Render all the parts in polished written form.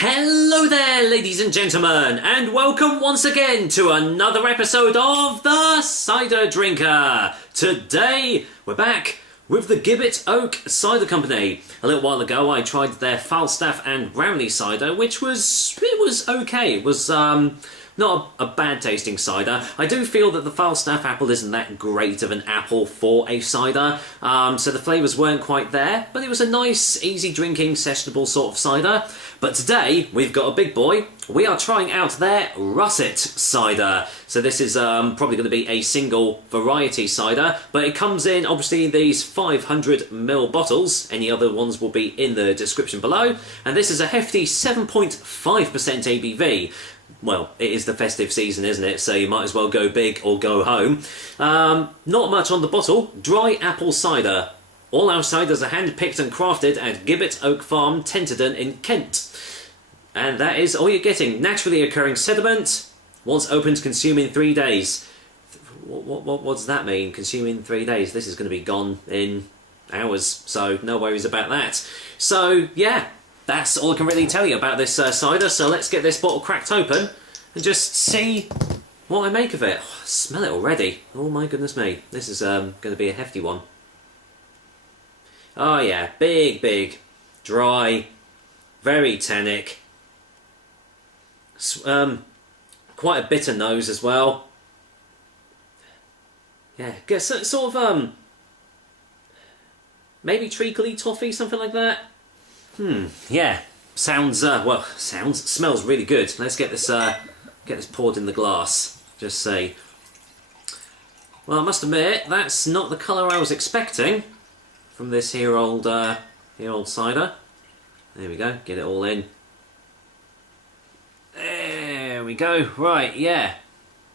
Hello there, ladies and gentlemen, and welcome once again to another episode of The Cider Drinker. Today, we're back with the Gibbet Oak Cider Company. A little while ago, I tried their Falstaff and Brownie cider, which was okay. It was not a bad tasting cider. I do feel that the Falstaff apple isn't that great of an apple for a cider, so the flavours weren't quite there, but it was a nice, easy drinking, sessionable sort of cider. But today, we've got a big boy. We are trying out their Russet cider. So this is probably going to be a single variety cider, but it comes in, obviously, these 500ml bottles. Any other ones will be in the description below. And this is a hefty 7.5% ABV. Well, it is the festive season, isn't it? So you might as well go big or go home. Not much on the bottle. Dry apple cider. All our ciders are hand-picked and crafted at Gibbet Oak Farm, Tenterden in Kent. And that is all you're getting. Naturally occurring sediment. Once opened, consume in 3 days. What does that mean? Consume in 3 days. This is going to be gone in hours, so no worries about that. So, yeah, that's all I can really tell you about this cider. So let's get this bottle cracked open and just see what I make of it. Oh, I smell it already. Oh my goodness me. This is going to be a hefty one. Oh yeah, big, dry, very tannic. Quite a bitter nose as well. Yeah, guess sort of maybe treacly toffee, something like that. Yeah, smells really good. Let's get this poured in the glass. Just say. Well, I must admit that's not the colour I was expecting from this here old cider. There we go. Get it all in. There we go. Right, yeah.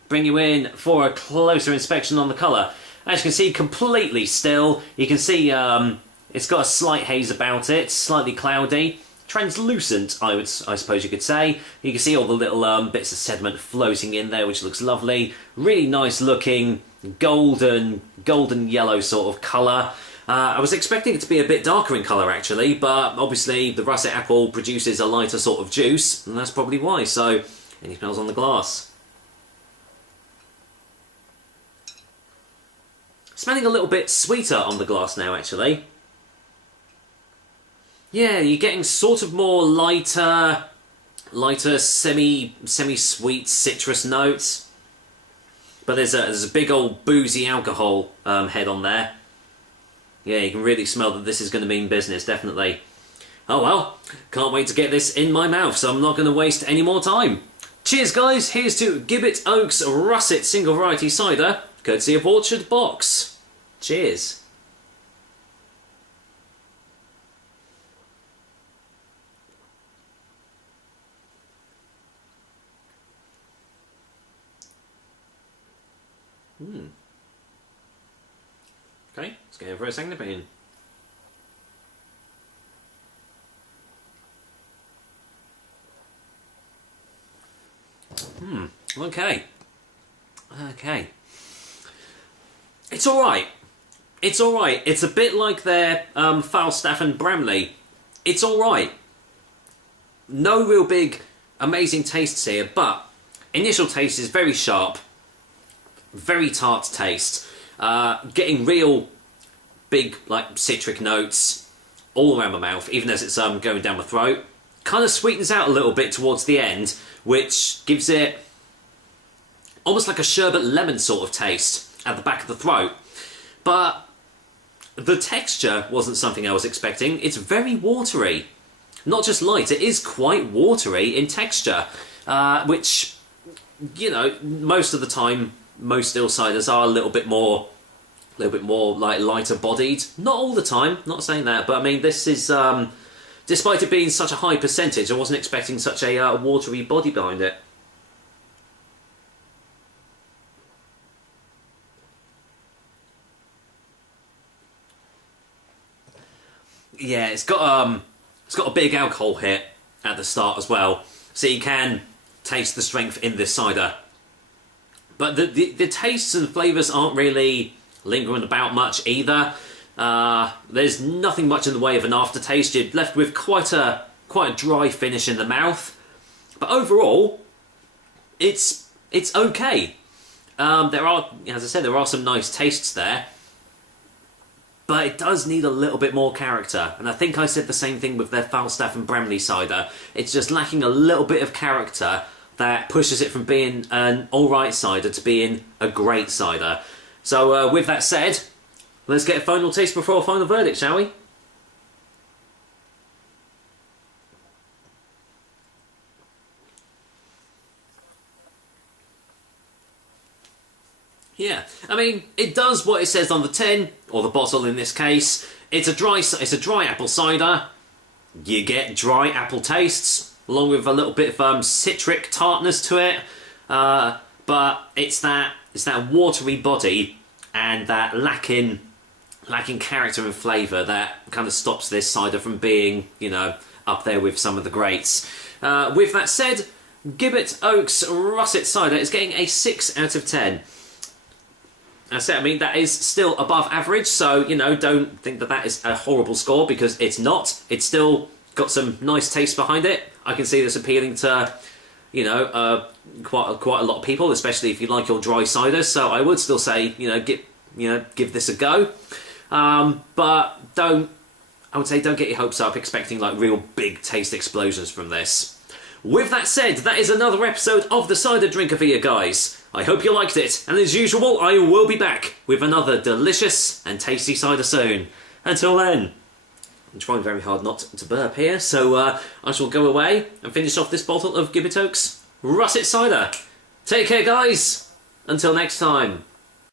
Bring you in for a closer inspection on the colour. As you can see, completely still. You can see it's got a slight haze about it, slightly cloudy, translucent, I suppose you could say. You can see all the little bits of sediment floating in there, which looks lovely. Really nice looking golden yellow sort of colour. I was expecting it to be a bit darker in colour actually, but obviously the russet apple produces a lighter sort of juice, and that's probably why. So, any smells on the glass? Smelling a little bit sweeter on the glass now actually. Yeah, you're getting sort of more lighter semi-sweet citrus notes. But there's a big old boozy alcohol head on there. Yeah, you can really smell that this is going to mean business, definitely. Oh well, can't wait to get this in my mouth, so I'm not going to waste any more time. Cheers guys, here's to Gibbet Oak's Russet Single Variety Cider, courtesy of Orchard Box. Cheers. Okay, let's go for a second opinion. Okay. It's alright. It's alright. It's a bit like their Falstaff and Bramley. It's alright. No real big, amazing tastes here, but initial taste is very sharp. Very tart taste. Getting real big, like, citric notes all around my mouth, even as it's going down my throat. Kind of sweetens out a little bit towards the end, which gives it almost like a sherbet lemon sort of taste at the back of the throat. But the texture wasn't something I was expecting. It's very watery. Not just light, it is quite watery in texture, which, you know, most of the time, most still ciders are a little bit more like lighter bodied. Not all the time, not saying that, but I mean this is despite it being such a high percentage, I wasn't expecting such a watery body behind it. Yeah, it's got a big alcohol hit at the start as well, so you can taste the strength in this cider. But the tastes and flavours aren't really lingering about much either. There's nothing much in the way of an aftertaste. You're left with quite a quite a dry finish in the mouth. But overall, it's okay. There are, as I said, there are some nice tastes there. But it does need a little bit more character. And I think I said the same thing with their Falstaff and Bramley cider. It's just lacking a little bit of character that pushes it from being an alright cider to being a great cider. So with that said, let's get a final taste before a final verdict, shall we? Yeah, I mean, it does what it says on the tin, or the bottle in this case. It's a dry apple cider. You get dry apple tastes, along with a little bit of citric tartness to it. But it's that watery body and that lacking character and flavour that kind of stops this cider from being, you know, up there with some of the greats. With that said, Gibbet Oaks Russet Cider is getting a 6 out of 10. I mean, that is still above average, so, you know, don't think that that is a horrible score, because it's not. It's still got some nice taste behind it. I can see this appealing to, you know, quite a lot of people, especially if you like your dry ciders, so I would still say, give this a go. But I would say don't get your hopes up expecting, like, real big taste explosions from this. With that said, that is another episode of The Cider Drinker for you guys. I hope you liked it, and as usual, I will be back with another delicious and tasty cider soon. Until then, I'm trying very hard not to burp here, so I shall go away and finish off this bottle of Gibbet Oaks Russet Cider. Take care, guys. Until next time.